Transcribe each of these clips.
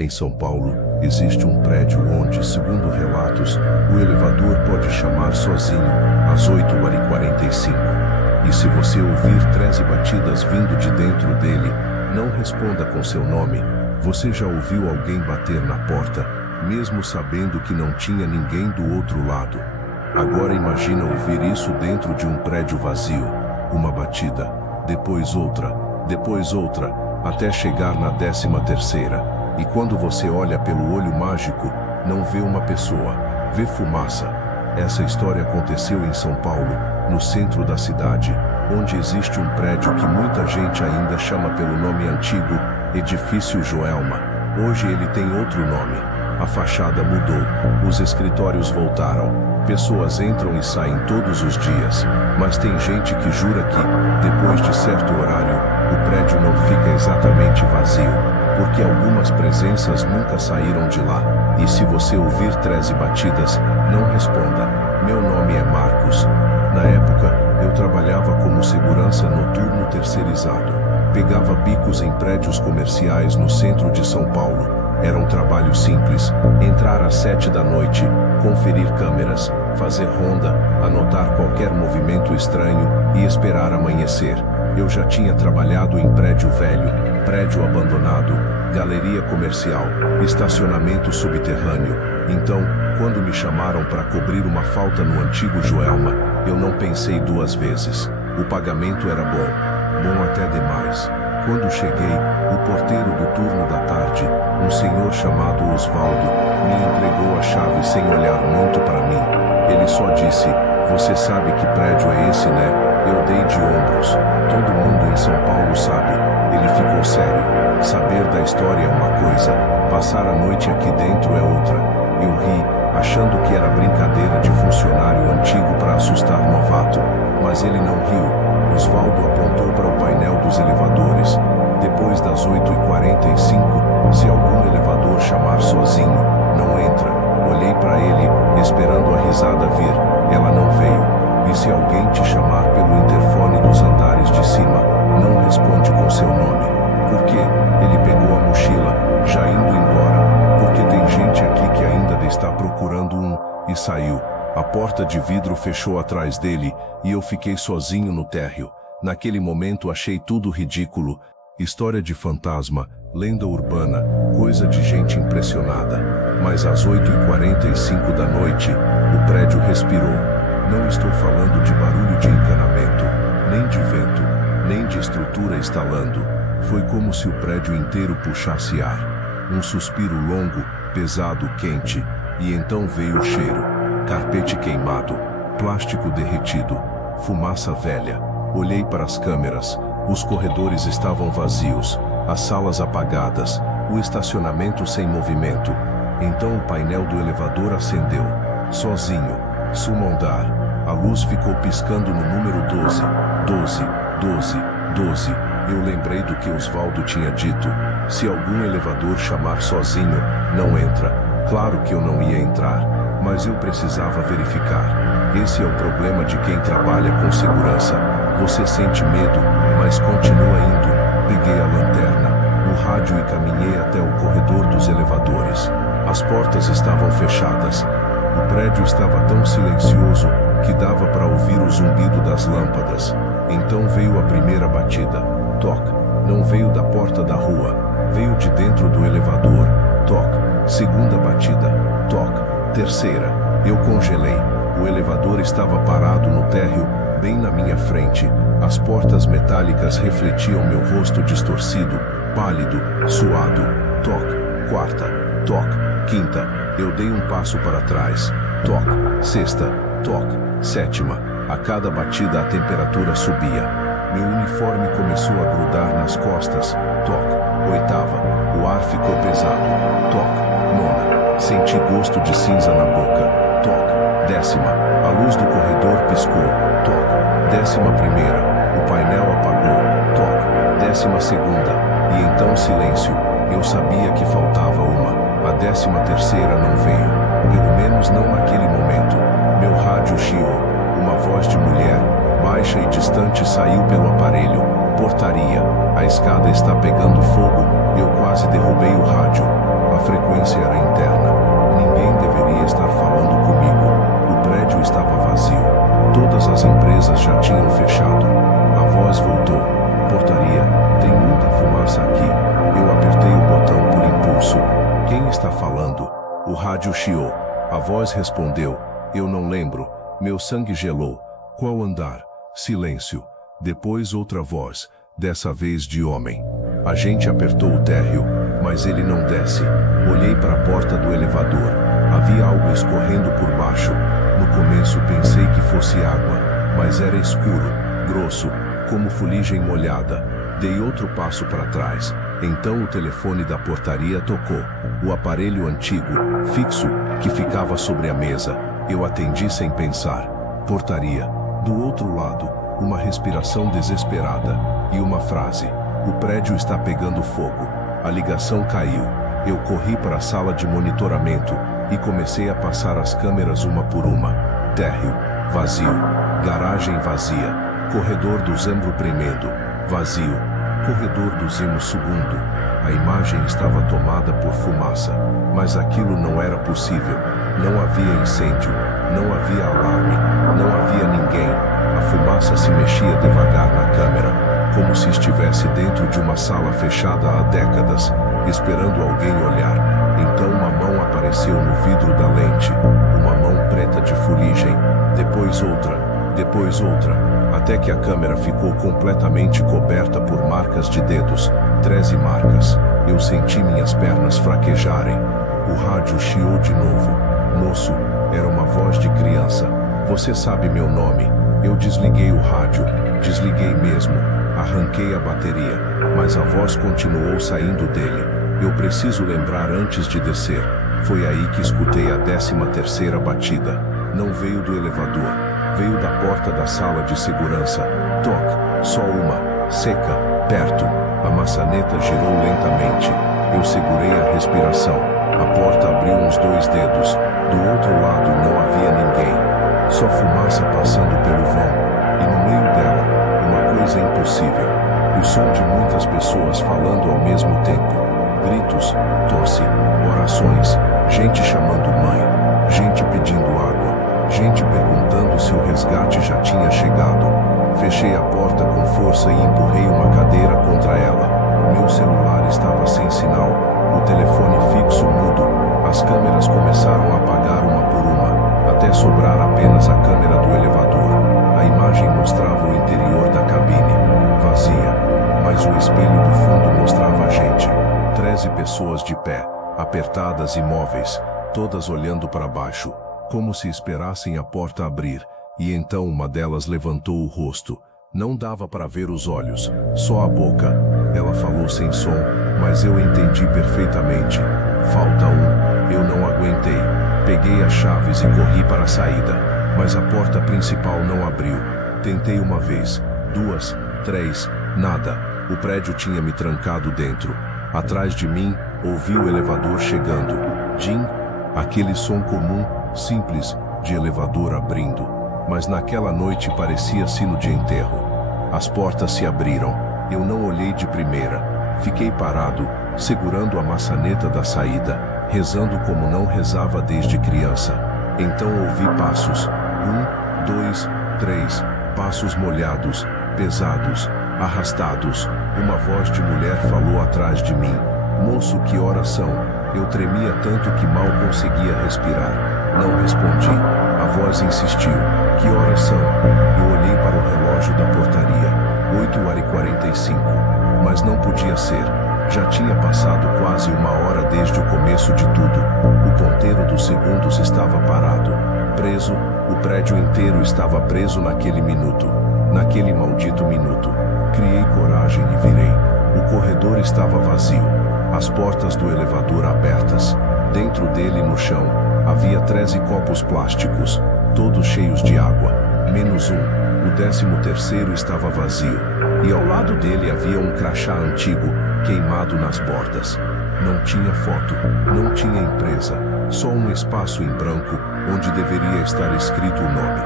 Em São Paulo, existe um prédio onde, segundo relatos, o elevador pode chamar sozinho, às 8h45. E se você ouvir 13 batidas vindo de dentro dele, não responda com seu nome. Você já ouviu alguém bater na porta, mesmo sabendo que não tinha ninguém do outro lado? Agora imagina ouvir isso dentro de um prédio vazio. Uma batida, depois outra, até chegar na 13ª. E quando você olha pelo olho mágico, não vê uma pessoa, vê fumaça. Essa história aconteceu em São Paulo, no centro da cidade, onde existe um prédio que muita gente ainda chama pelo nome antigo, Edifício Joelma. Hoje ele tem outro nome. A fachada mudou, os escritórios voltaram, pessoas entram e saem todos os dias, mas tem gente que jura que, depois de certo horário, o prédio não fica exatamente vazio, porque algumas presenças nunca saíram de lá. E se você ouvir 13 batidas, não responda. Meu nome é Marcos. Na época, eu trabalhava como segurança noturno terceirizado. Pegava bicos em prédios comerciais no centro de São Paulo. Era um trabalho simples: entrar às 7 da noite, conferir câmeras, fazer ronda, anotar qualquer movimento estranho e esperar amanhecer. Eu já tinha trabalhado em prédio velho, prédio abandonado, galeria comercial, estacionamento subterrâneo. Então, quando me chamaram para cobrir uma falta no antigo Joelma, eu não pensei duas vezes. O pagamento era bom até demais. Quando cheguei, o porteiro do turno da tarde, um senhor chamado Osvaldo, me entregou a chave sem olhar muito para mim. Ele só disse: "Você sabe que prédio é esse, né?" Eu dei de ombros. "Todo mundo em São Paulo sabe." Ele ficou sério. Saber da história é uma coisa, passar a noite aqui dentro é outra. Eu ri, achando que era brincadeira de funcionário antigo para assustar novato. Mas ele não riu. Osvaldo apontou para o painel dos elevadores. Depois das 8h45, se algum elevador chamar sozinho, não entra. Olhei para ele, esperando a risada vir. Ela não veio. E se alguém te chamar pelo interfone dos andares de cima, não responde com seu nome. Por quê? Ele pegou a mochila, já indo embora. Porque tem gente aqui que ainda está procurando e saiu. A porta de vidro fechou atrás dele e eu fiquei sozinho no térreo. Naquele momento achei tudo ridículo. História de fantasma, lenda urbana, coisa de gente impressionada. Mas às 8h45 da noite, o prédio respirou. Não estou falando de barulho de encanamento, nem de vento, nem de estrutura estalando. Foi como se o prédio inteiro puxasse ar. Um suspiro longo, pesado, quente. E então veio o cheiro. Carpete queimado, plástico derretido, fumaça velha. Olhei para as câmeras. Os corredores estavam vazios, as salas apagadas, o estacionamento sem movimento. Então o painel do elevador acendeu. Sozinho. Sumo andar. A luz ficou piscando no número 12. 12, 12, 12. Eu lembrei do que Osvaldo tinha dito. Se algum elevador chamar sozinho, não entra. Claro que eu não ia entrar, mas eu precisava verificar. Esse é o problema de quem trabalha com segurança. Você sente medo, mas continua indo. Peguei a lanterna, o rádio e caminhei até o corredor dos elevadores. As portas estavam fechadas. O prédio estava tão silencioso que dava para ouvir o zumbido das lâmpadas. Então veio a primeira batida. Toc. Não veio da porta da rua. Veio de dentro do elevador. Toc. Segunda batida. Toc. Terceira. Eu congelei. O elevador estava parado no térreo, bem na minha frente. As portas metálicas refletiam meu rosto distorcido, pálido, suado. Toc. Quarta. Toc. Quinta. Eu dei um passo para trás. Toc. Sexta. Toc. Sétima. A cada batida a temperatura subia. Meu uniforme começou a grudar nas costas. Toc. Oitava. O ar ficou pesado. Toc. Nona. Senti gosto de cinza na boca. Toc. Décima. A luz do corredor piscou. Toc. 11ª. O painel apagou. Toc. 12ª. E então silêncio. Eu sabia que faltava uma. A 13ª não veio. Pelo menos não naquele momento. Meu rádio chiou. Uma voz de mulher, baixa e distante, saiu pelo aparelho. Portaria. A escada está pegando fogo. Eu quase derrubei o rádio. A O rádio chiou. A voz respondeu: eu não lembro. Meu sangue gelou. Qual andar? Silêncio. Depois outra voz, dessa vez de homem. A gente apertou o térreo, mas ele não desce. Olhei para a porta do elevador. Havia algo escorrendo por baixo. No começo pensei que fosse água, mas era escuro, grosso, como fuligem molhada. Dei outro passo para trás. Então o telefone da portaria tocou. O aparelho antigo, fixo, que ficava sobre a mesa. Eu atendi sem pensar. Portaria. Do outro lado, uma respiração desesperada e uma frase: o prédio está pegando fogo. A ligação caiu. Eu corri para a sala de monitoramento e comecei a passar as câmeras uma por uma. Térreo, vazio. Garagem vazia. Corredor do Zambro Primeiro, vazio. Corredor do Zimo Segundo. A imagem estava tomada por fumaça, mas aquilo não era possível. Não havia incêndio, não havia alarme, não havia ninguém. A fumaça se mexia devagar na câmera, como se estivesse dentro de uma sala fechada há décadas, esperando alguém olhar. Então uma mão apareceu no vidro da lente, uma mão preta de fuligem, depois outra, até que a câmera ficou completamente coberta por marcas de dedos, 13 marcas. Eu senti minhas pernas fraquejarem. O rádio chiou de novo. Moço, era uma voz de criança. Você sabe meu nome. Eu desliguei o rádio, desliguei mesmo, arranquei a bateria, mas a voz continuou saindo dele. Eu preciso lembrar antes de descer. Foi aí que escutei a 13ª batida. Não veio do elevador, veio da porta da sala de segurança. Toc, só uma, seca, perto. A maçaneta girou lentamente. Eu segurei a respiração. A porta abriu uns 2 dedos. Do outro lado não havia ninguém. Só fumaça passando pelo vão. E no meio dela, uma coisa impossível. O som de muitas pessoas falando ao mesmo tempo. Gritos, tosse, orações, gente chamando mãe, gente pedindo água, gente perguntando se o resgate já tinha chegado. Fechei a porta com força e empurrei uma cadeira contra ela. Meu celular estava sem sinal, o telefone fixo mudo. As câmeras começaram a apagar uma por uma, até sobrar apenas a câmera do elevador. A imagem mostrava o interior da cabine, vazia, mas o espelho do fundo mostrava a gente. 13 pessoas de pé, apertadas e imóveis, todas olhando para baixo, como se esperassem a porta abrir, e então uma delas levantou o rosto. Não dava para ver os olhos, só a boca. Ela falou sem som, mas eu entendi perfeitamente. Falta um. Eu não aguentei. Peguei as chaves e corri para a saída, mas a porta principal não abriu. Tentei uma vez, 2, 3, nada. O prédio tinha me trancado dentro. Atrás de mim, ouvi o elevador chegando. Jim, aquele som comum, simples, de elevador abrindo. Mas naquela noite parecia sino de enterro. As portas se abriram. Eu não olhei de primeira. Fiquei parado, segurando a maçaneta da saída, rezando como não rezava desde criança. Então ouvi passos. 1, 2, 3. Passos molhados, pesados, arrastados. Uma voz de mulher falou atrás de mim. Moço, que horas são? Eu tremia tanto que mal conseguia respirar. Não respondi. A voz insistiu. Que horas são? Eu olhei para o relógio da portaria. 8h45. Mas não podia ser. Já tinha passado quase 1 hora desde o começo de tudo. O ponteiro dos segundos estava parado. Preso. O prédio inteiro estava preso naquele minuto. Naquele maldito minuto. Criei coragem e virei. O corredor estava vazio. As portas do elevador abertas. Dentro dele, no chão, havia 13 copos plásticos, todos cheios de água, menos um. O 13º estava vazio. E ao lado dele havia um crachá antigo, queimado nas bordas. Não tinha foto, não tinha empresa, só um espaço em branco, onde deveria estar escrito o nome.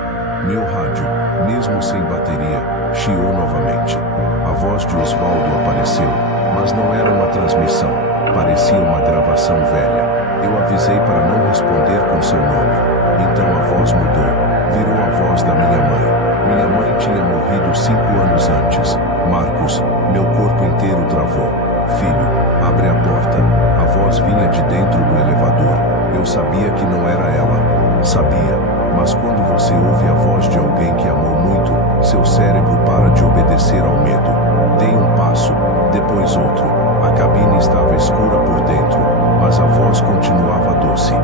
Meu rádio, mesmo sem bateria, chiou novamente. A voz de Osvaldo apareceu, mas não era uma transmissão, parecia uma gravação velha. Eu avisei para não responder com seu nome. Então a voz mudou, virou a voz da minha mãe. Minha mãe tinha morrido 5 anos antes. Marcos, meu corpo inteiro travou. Filho, abre a porta. A voz vinha de dentro do elevador. Eu sabia que não era ela. Sabia, mas quando você ouve a voz de alguém que amou muito, seu cérebro para de obedecer ao medo. Dei um passo, depois outro. A cabine estava escura por dentro, mas a voz continuava doce.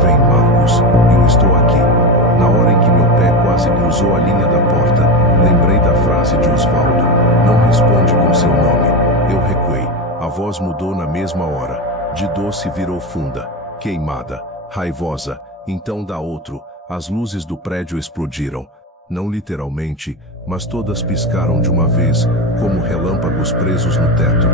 Vem, Marcos, eu estou aqui. Na hora em que meu pé quase cruzou a linha da porta, lembrei da frase de Osvaldo: não responde com seu nome. Eu recuei. A voz mudou na mesma hora. De doce virou funda, queimada, raivosa. Então dá outro. As luzes do prédio explodiram. Não literalmente, mas todas piscaram de uma vez, como relâmpagos presos no teto.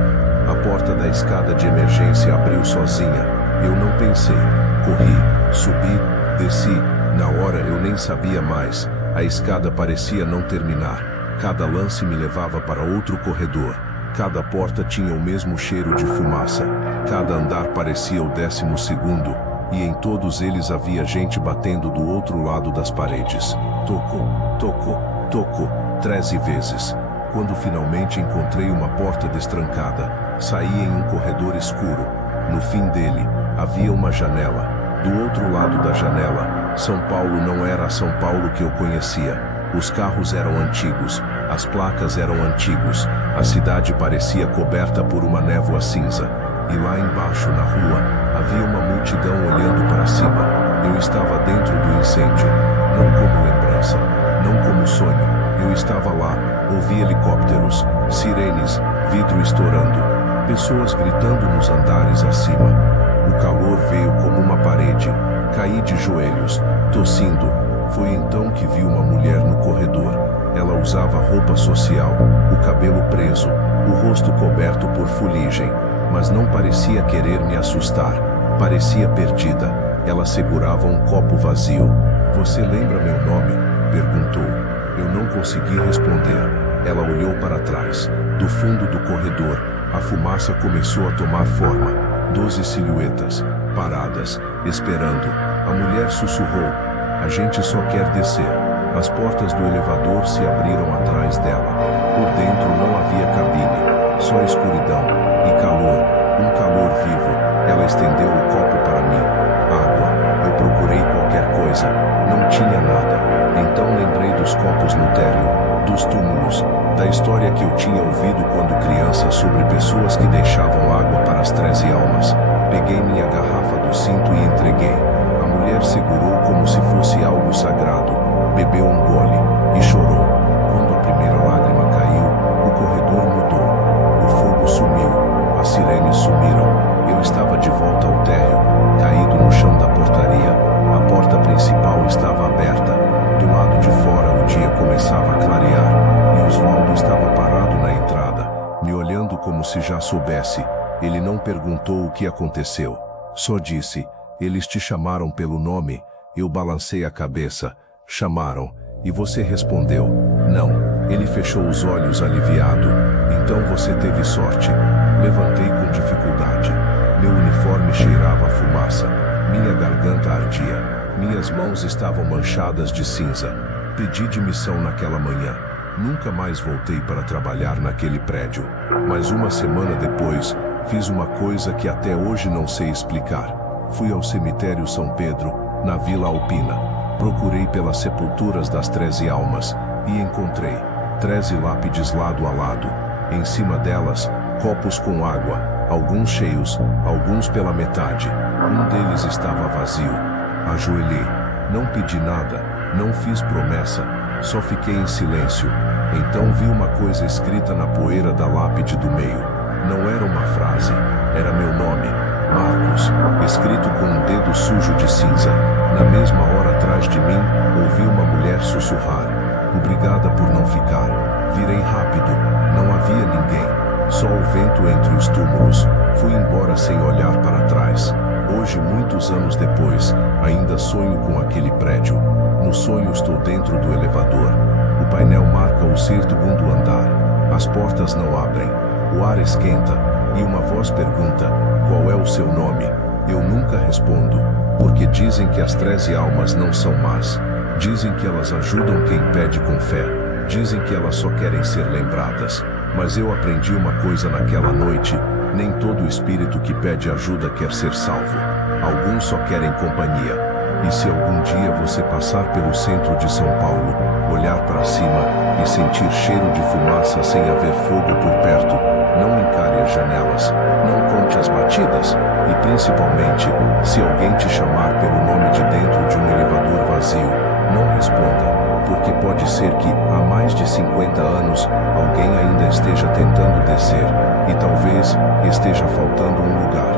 A porta da escada de emergência abriu sozinha. Eu não pensei. Corri, subi, desci. Na hora eu nem sabia mais. A escada parecia não terminar. Cada lance me levava para outro corredor. Cada porta tinha o mesmo cheiro de fumaça. Cada andar parecia o 12º. E em todos eles havia gente batendo do outro lado das paredes. Tocou, tocou, tocou, 13 vezes. Quando finalmente encontrei uma porta destrancada, saí em um corredor escuro. No fim dele, havia uma janela. Do outro lado da janela, São Paulo não era a São Paulo que eu conhecia. Os carros eram antigos, as placas eram antigos, a cidade parecia coberta por uma névoa cinza. E lá embaixo na rua, havia uma multidão olhando para cima. Eu estava dentro do incêndio, não como lembrança, não como sonho. Eu estava lá, ouvi helicópteros, sirenes, vidro estourando, pessoas gritando nos andares acima. O calor veio como uma parede, caí de joelhos, tossindo. Foi então que vi uma mulher no corredor. Ela usava roupa social, o cabelo preso, o rosto coberto por fuligem, mas não parecia querer me assustar. Parecia perdida. Ela segurava um copo vazio. Você lembra meu nome? Perguntou. Eu não consegui responder. Ela olhou para trás. Do fundo do corredor, a fumaça começou a tomar forma. 12 silhuetas, paradas, esperando. A mulher sussurrou: a gente só quer descer. As portas do elevador se abriram atrás dela. Por dentro não havia cabine, só escuridão e calor, um calor vivo. Ela estendeu o copo para mim. Água. Eu procurei qualquer coisa. Não tinha nada. Então lembrei dos copos no térreo, dos túmulos, da história que eu tinha ouvido quando criança sobre pessoas que deixavam água para as 13 almas. Peguei minha garrafa do cinto e entreguei. A mulher segurou como se fosse algo sagrado. Bebeu um gole e chorou. Quando a primeira lágrima caiu, o corredor mudou. O fogo sumiu. As sirenes sumiram. Eu estava de volta ao térreo, caído no chão da portaria. A porta principal estava aberta. Do lado de fora o dia começava a clarear, e Osvaldo estava parado na entrada, me olhando como se já soubesse. Ele não perguntou o que aconteceu. Só disse: eles te chamaram pelo nome? Eu balancei a cabeça. Chamaram. E você respondeu: não. Ele fechou os olhos aliviado. Então você teve sorte. Levantei com dificuldade. Meu uniforme cheirava a fumaça. Minha garganta ardia. Minhas mãos estavam manchadas de cinza. Pedi demissão naquela manhã. Nunca mais voltei para trabalhar naquele prédio. Mas uma semana depois, fiz uma coisa que até hoje não sei explicar. Fui ao cemitério São Pedro, na Vila Alpina. Procurei pelas sepulturas das 13 almas e encontrei 13 lápides lado a lado. Em cima delas, copos com água, alguns cheios, alguns pela metade. Um deles estava vazio. Ajoelhei. Não pedi nada, não fiz promessa, só fiquei em silêncio. Então vi uma coisa escrita na poeira da lápide do meio. Não era uma frase, era meu nome, Marcos, escrito com um dedo sujo de cinza. Na mesma hora atrás de mim, ouvi uma mulher sussurrar: obrigada por não ficar. Virei rápido, não havia ninguém, só o vento entre os túmulos. Fui embora sem olhar para trás. Hoje, muitos anos depois, ainda sonho com aquele prédio. No sonho estou dentro do elevador. O painel marca o 2º andar. As portas não abrem. O ar esquenta. E uma voz pergunta: qual é o seu nome? Eu nunca respondo. Porque dizem que as 13 almas não são más. Dizem que elas ajudam quem pede com fé. Dizem que elas só querem ser lembradas. Mas eu aprendi uma coisa naquela noite: nem todo espírito que pede ajuda quer ser salvo. Alguns só querem companhia. E se algum dia você passar pelo centro de São Paulo, olhar para cima e sentir cheiro de fumaça sem haver fogo por perto, não encare as janelas, não conte as batidas e, principalmente, se alguém te chamar pelo nome de dentro de um elevador vazio, não responda, porque pode ser que, há mais de 50 anos, alguém ainda esteja tentando descer e talvez esteja faltando um lugar.